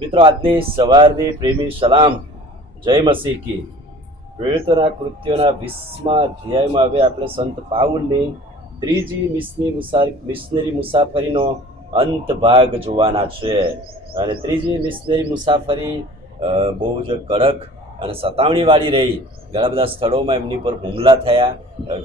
મિત્રો, આજની સવારની પ્રેમી સલામ, જય મસીહ કી. પ્રેરિતોના કૃત્યોના 20મા અધ્યાયમાં હવે આપણે સંત પાઉલની ત્રીજી મિશનરી મુસાફરીનો અંત ભાગ જોવાના છે. અને ત્રીજી મિશનરી મુસાફરી બહુ જ કડક અને સતાવણીવાળી રહી. ઘણા બધા સ્થળોમાં એમની પર હુમલા થયા,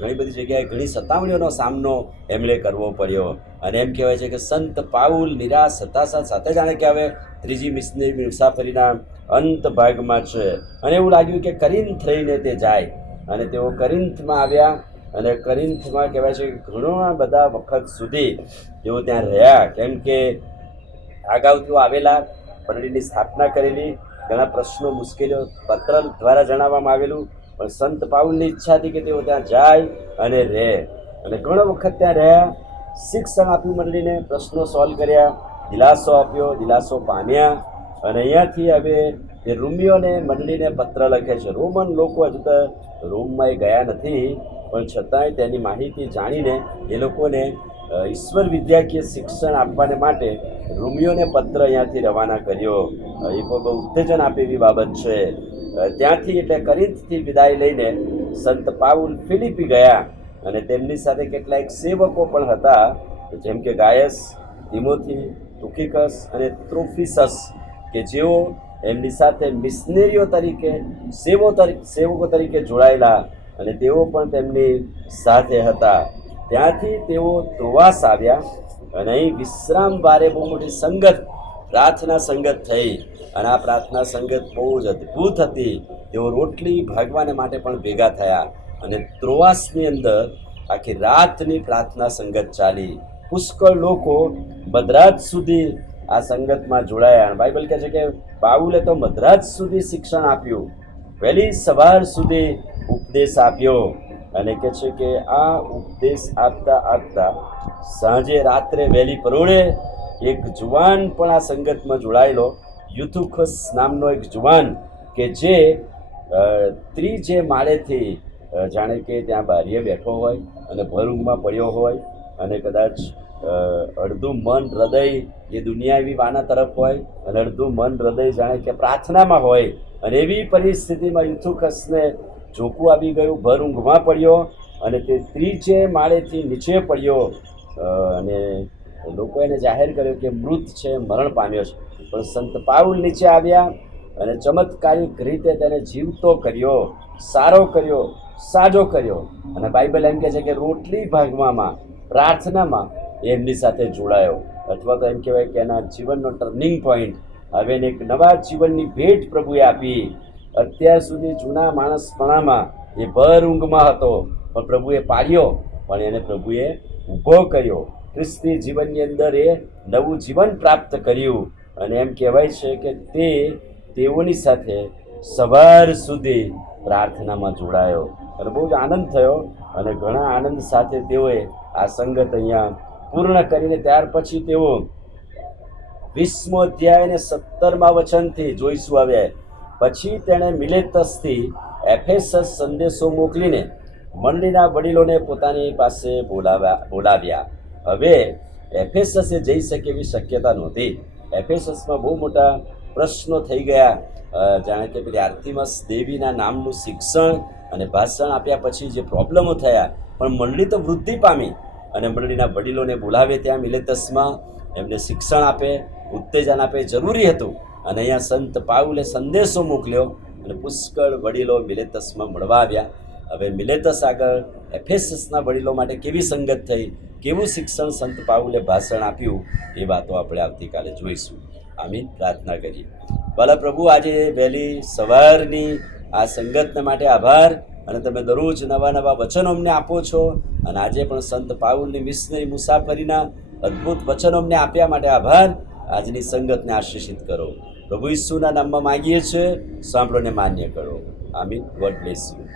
ઘણી બધી જગ્યાએ ઘણી સતાવણીઓનો સામનો એમણે કરવો પડ્યો. અને એમ કહેવાય છે કે સંત પાઉલ નિરાશ હતા સાથે જાણે કે હવે ત્રીજી મિશનરી મુસાફરીના અંત ભાગમાં છે. અને એવું લાગ્યું કે કરિન્થ રહીને તે જાય. અને તેઓ કરિન્થમાં આવ્યા. અને કરિન્થમાં કહેવાય છે કે ઘણા બધા વખત સુધી તેઓ ત્યાં રહ્યા, કેમ કે અગાઉ તેઓ આવેલા, મંડળીની સ્થાપના કરેલી, ઘણા પ્રશ્નો મુશ્કેલીઓ પત્ર દ્વારા જણાવવામાં આવેલું. પણ સંત પાઉલની ઈચ્છા હતી કે તેઓ ત્યાં જાય અને રહે. અને ઘણો વખત ત્યાં રહ્યા, શિક્ષણ આપ્યું મંડળીને, પ્રશ્નો સોલ્વ કર્યા, દિલાસો આપ્યો, દિલાસો પામ્યા. અને અહીંયાથી હવે એ રોમીઓને મંડળીને પત્ર લખે છે. રોમન લોકો હજુ તો રોમમાં એ ગયા નથી, પણ છતાંય તેની માહિતી જાણીને એ લોકોને ઈશ્વર વિદ્યાકીય શિક્ષણ આપવાને માટે રોમીઓને પત્ર અહીંયાથી રવાના કર્યો. એ પણ બહુ ઉત્તેજન આપે એવી બાબત છે. ત્યાંથી એટલે કરિન્થથી વિદાય લઈને સંત પાઉલ ફિલિપી ગયા. અને તેમની સાથે કેટલાક સેવકો પણ હતા, જેમ કે ગાયસ, તિમોથી, તુકિકસ અને ત્રોફિસસ, કે જેઓ એમની સાથે મિશનરીઓ તરીકે સેવકો તરીકે જોડાયેલા, અને તેઓ પણ તેમની સાથે હતા. ત્યાંથી તેઓ ત્રોઆસ આવ્યા. અને અહીં વિશ્રામ વારે બહુ મોટી સંગત, પ્રાર્થના સંગત થઈ. અને આ પ્રાર્થના સંગત બહુ જ અદ્ભુત હતી. તેઓ રોટલી ભાગવાને માટે પણ ભેગા થયા. અને ત્રોઆસની અંદર આખી રાતની પ્રાર્થના સંગત ચાલી. પુષ્કળ લોકો મધરાત સુધી આ સંગતમાં જોડાયા. અને બાઇબલ કહે છે કે પાઉલે તો મધરાત સુધી શિક્ષણ આપ્યું, વહેલી સવાર સુધી ઉપદેશ આપ્યો. અને કહે છે કે આ ઉપદેશ આપતા આપતા સાંજે રાત્રે વહેલી પરોળે એક જુવાન પણ આ સંગતમાં જોડાયેલો, યુથુખસ નામનો એક જુવાન, કે જે ત્રીજે માળેથી જાણે કે ત્યાં બારીએ બેઠો હોય અને ભર ઊંઘમાં પડ્યો હોય. અને કદાચ અડધું મન હૃદય એ દુનિયાવી વાના તરફ હોય, અને અડધું મન હૃદય જાણે કે પ્રાર્થનામાં હોય. અને એવી પરિસ્થિતિમાં યુથુખસને ઝોકું આવી ગયું, ભર ઊંઘમાં પડ્યો અને તે ત્રીજે માળેથી નીચે પડ્યો. અને લોકો એને જાહેર કર્યો કે મૃત છે, મરણ પામ્યો છે. પણ સંત પાઉલ નીચે આવ્યા અને ચમત્કારિક રીતે તેને જીવતો કર્યો, સારો કર્યો, સાજો કર્યો. અને બાઇબલ એમ કહે છે કે રોટલી ભાગવામાં, પ્રાર્થનામાં એમની સાથે જોડાયો. અથવા તો એમ કહેવાય કે એના જીવનનો ટર્નિંગ પોઈન્ટ, હવે એને એક નવા જીવનની ભેટ પ્રભુએ આપી. અત્યાર સુધી જૂના માણસપણામાં એ ભર ઊંઘમાં હતો, પણ પ્રભુએ પાડ્યો, પણ એને પ્રભુએ ઊભો કર્યો. ખ્રિસ્તી જીવનની અંદર એ નવું જીવન પ્રાપ્ત કર્યું. અને એમ કહેવાય છે કે તેઓની સાથે સવાર સુધી પ્રાર્થનામાં જોડાયો. અને બહુ જ આનંદ થયો. અને ઘણા આનંદ સાથે તેઓએ આ સંગત અહીંયા પૂર્ણ કરીને ત્યાર પછી તેઓ 20મો અધ્યાય અને 17મા વચનથી જોઈશું. હવે પછી તેણે મિલેતસથી એફેસસ સંદેશો મોકલીને મંડળીના વડીલોને પોતાની પાસે બોલાવ્યા. હવે એફેસસે જઈ શકે એવી શક્યતા નહોતી. એફેસસમાં બહુ મોટા પ્રશ્નો થઈ ગયા. જાણે કે પેલી આર્તિમસ દેવીના નામનું શિક્ષણ અને ભાષણ આપ્યા પછી જે પ્રોબ્લેમો થયા. પણ મંડળી તો વૃદ્ધિ પામી. અને મંડળીના વડીલોને બોલાવે ત્યાં મિલેતસમાં, એમને શિક્ષણ આપે, ઉત્તેજન આપે, જરૂરી હતું. અને અહીંયા સંત પાઉલે સંદેશો મોકલ્યો અને પુષ્કળ વડીલો મિલેતસમાં મળવા આવ્યા. હવે મિલેતસ આગળ એફેસસના વડીલો માટે કેવી સંગત થઈ, કેવું શિક્ષણ સંત પાઉલે ભાષણ આપ્યું, એ વાતો આપણે આવતીકાલે જોઈશું. આમીન. પ્રાર્થના કરીએ. ભલા પ્રભુ, આજે વહેલી સવારની આ સંગતને માટે આભાર. અને તમે દરરોજ નવા નવા વચનો અમને આપો છો. અને આજે પણ સંત પાઉલની મિશનરી મુસાફરીના અદ્ભુત વચનો અમને આપ્યા માટે આભાર. આજની સંગતને આશીષિત કરો. પ્રભુ ઈસુના નામમાં માગીએ છીએ, સાંભળોને માન્ય કરો. આમીન. God bless you.